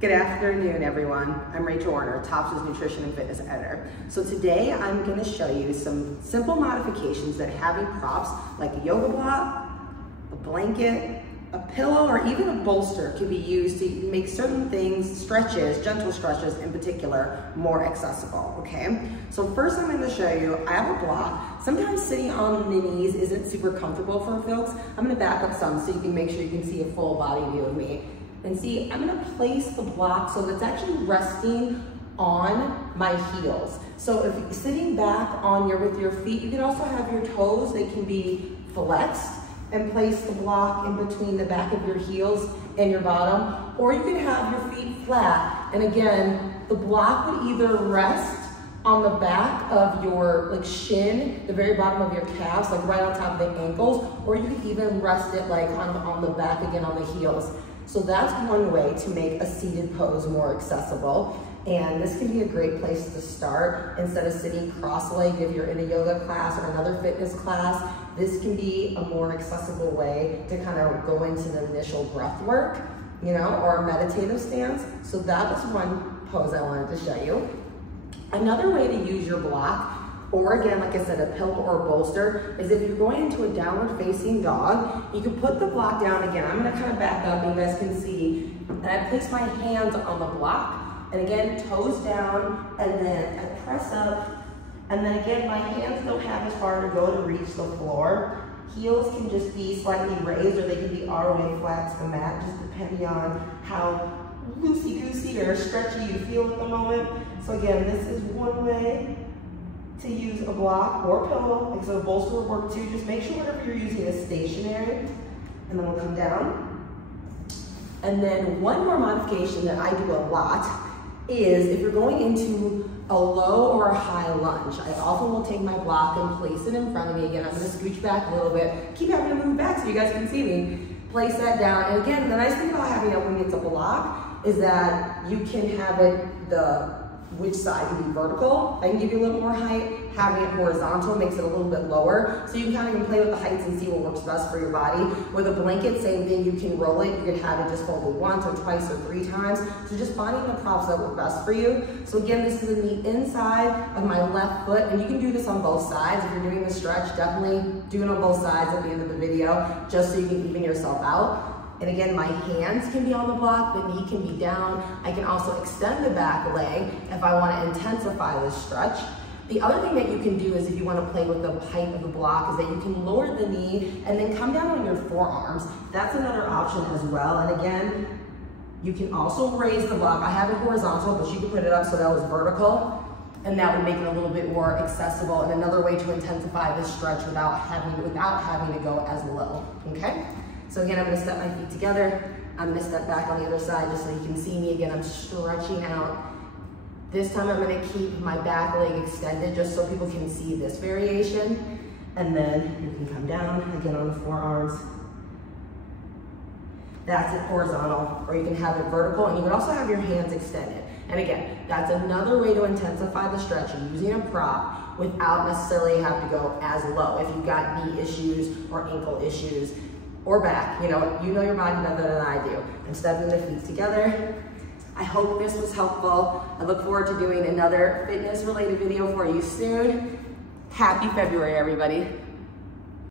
Good afternoon, everyone. I'm Werner, Topps' Nutrition and Fitness Editor. So today I'm going to show you some simple modifications that having props like a yoga block, a blanket, a pillow, or even a bolster can be used to make certain things, stretches, gentle stretches in particular, more accessible, okay? So first I'm going to show you, I have a block. Sometimes sitting on the knees isn't super comfortable for folks. I'm going to back up some so you can make sure you can see a full body view of me. And see, I'm gonna place the block so that's actually resting on my heels. So if you're sitting back on with your feet, you can also have your toes, they can be flexed and place the block in between the back of your heels and your bottom, or you can have your feet flat. And again, the block would either rest on the back of your shin, the very bottom of your calves, like right on top of the ankles, or you could even rest it like on the back again on the heels. So that's one way to make a seated pose more accessible. And this can be a great place to start. Instead of sitting cross-legged if you're in a yoga class or another fitness class, this can be a more accessible way to kind of go into the initial breath work, or a meditative stance. So that was one pose I wanted to show you. Another way to use your block, or again, like I said, a pillow or a bolster, is if you're going into a downward facing dog, you can put the block down again. I'm gonna kind of back up, you guys can see, and I place my hands on the block, and again, toes down, and then I press up, and then again, my hands don't have as far to go to reach the floor. Heels can just be slightly raised, or they can be all the way flat to the mat, just depending on how loosey-goosey or stretchy you feel at the moment. So again, this is one way to use a block or a pillow. Like so a bolster will work too. Just make sure whatever you're using is stationary. And then we'll come down. And then one more modification that I do a lot is if you're going into a low or a high lunge, I often will take my block and place it in front of me. Again, I'm gonna scooch back a little bit. Keep having to move back so you guys can see me. Place that down. And again, the nice thing about having it when it's a block is that you can have it, which side can be vertical. I can give you a little more height. Having it horizontal makes it a little bit lower. So you can kind of play with the heights and see what works best for your body. With a blanket, same thing, you can roll it. You can have it just folded once or twice or 3 times. So just finding the props that work best for you. So again, this is in the inside of my left foot, and you can do this on both sides. If you're doing the stretch, definitely do it on both sides at the end of the video, just so you can even yourself out. And again, my hands can be on the block, the knee can be down. I can also extend the back leg if I want to intensify this stretch. The other thing that you can do is if you want to play with the height of the block is that you can lower the knee and then come down on your forearms. That's another option as well. And again, you can also raise the block. I have it horizontal, but you can put it up so that was vertical. And that would make it a little bit more accessible and another way to intensify this stretch without having to go as low, okay? So again, I'm gonna step my feet together. I'm gonna step back on the other side just so you can see me. Again, I'm stretching out. This time I'm gonna keep my back leg extended just so people can see this variation. And then you can come down, again on the forearms. That's it horizontal, or you can have it vertical, and you can also have your hands extended. And again, that's another way to intensify the stretch using a prop without necessarily having to go as low. If you've got knee issues or ankle issues, or back, you know your body better than I do. I'm stepping the feet together. I hope this was helpful. I look forward to doing another fitness related video for you soon. Happy February, everybody.